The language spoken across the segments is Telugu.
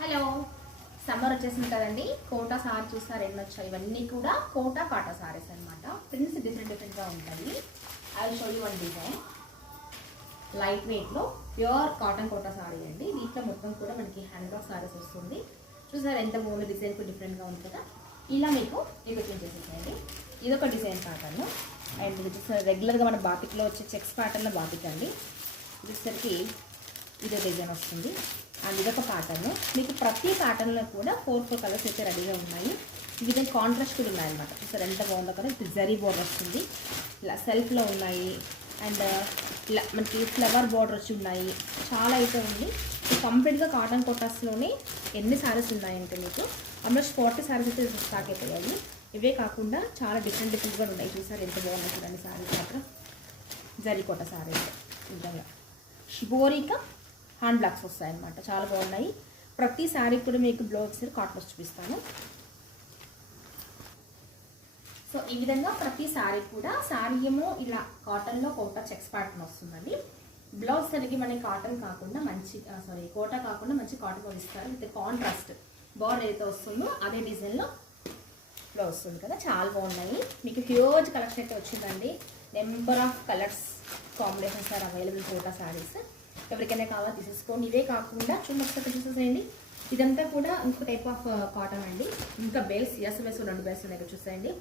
హలో, సమ్మర్ వచ్చేసింది కదండి. కోటా సారీ చూస్తారు ఎన్ని వచ్చాయి. ఇవన్నీ కూడా కోటా కాటా సారీస్ అనమాట. ప్రింట్స్ డిఫరెంట్గా ఉంటాయి. I show you one design. Light వెయిట్లో ప్యూర్ కాటన్ కోటా సారీ అండి. దీంట్లో మొత్తం కూడా మనకి హ్యాండ్ వర్క్ సారీస్ వస్తుంది. చూసారు ఎంత బాగుంది, డిజైన్ కూడా డిఫరెంట్గా ఉంది కదా. ఇలా మీకు ఇది చేసేసేయండి. ఇదొక డిజైన్ ప్యాటర్న్. అండ్ ఇది చూసారు రెగ్యులర్గా మన బాతిక్లో వచ్చే చెక్స్ ప్యాటర్న్లో బాతిక్ అండి. ఇది ఇదో డిజైన్ వస్తుంది. అండ్ ఇదొక ప్యాటర్న్. మీకు ప్రతి ప్యాటర్న్లో కూడా 4 కలర్స్ అయితే రెడీగా ఉన్నాయి. ఈ విధంగా కాంట్రాస్ట్ కూడా ఉన్నాయన్నమాట. చూసారు ఎంత బాగుందో కదా. ఇది జరీ బోర్డర్ వస్తుంది. ఇలా సెల్ఫ్లో ఉన్నాయి. అండ్ ఇలా మనకి ఫ్లవర్ బోర్డర్ వచ్చి ఉన్నాయి. చాలా అయితే ఉంది. కంప్లీట్గా కాటన్ కోటాస్లోనే ఎన్ని శారీస్ ఉన్నాయంటే మీకు ఆల్మోస్ట్ 40 శారీస్ అయితే స్టాక్ అయిపోయాయి. ఇవే కాకుండా చాలా డిఫరెంట్గా ఉన్నాయి. చూసారు ఎంత బాగున్నాయి చూడండి శారీస్ మాత్రం. జరీ కోట శారీస్ విధంగా షిబోరిక హ్యాండ్ బ్లాక్స్ వస్తాయన్నమాట. చాలా బాగున్నాయి. ప్రతి శారీ కూడా మీకు బ్లౌజ్ కాటన్ చూపిస్తాను. సో ఈ విధంగా ప్రతి శారీ కూడా శారీ ఏమో ఇలా కాటన్లో కోటా చెక్స్ ప్యాటర్న్ వస్తుందండి. బ్లౌజ్ సరిగి మనకి కాటన్ కాకుండా కోటా కాకుండా మంచి కాటన్ ఇస్తారు. విత్ కాంట్రాస్ట్ బార్డర్ ఏదైతే వస్తుందో అదే డిజైన్లో బ్లౌజ్ వస్తుంది కదా. చాలా బాగున్నాయి. మీకు హ్యూజ్ కలెక్షన్ అయితే వచ్చిందండి. Number of colours combinations are available Kota saris. ఎవరికైనా కావాలో తీసేసుకోండి. ఇవే కాకుండా చూసేసేయండి. ఇదంతా కూడా ఇంకొక టైప్ ఆఫ్ కాటన్ అండి. ఇంకా బేల్స్ వేసి 2 బేల్స్ ఉన్నాయి చూసేయండి.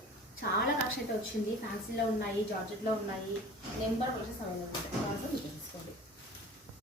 చాలా కలెక్షన్ అయితే వచ్చింది. ఫ్యాన్సీలో ఉన్నాయి, జార్జెట్లో ఉన్నాయి. నెంబర్ కలెక్షన్స్ అవైలబుల్ ఉంటాయి. తీసుకోండి.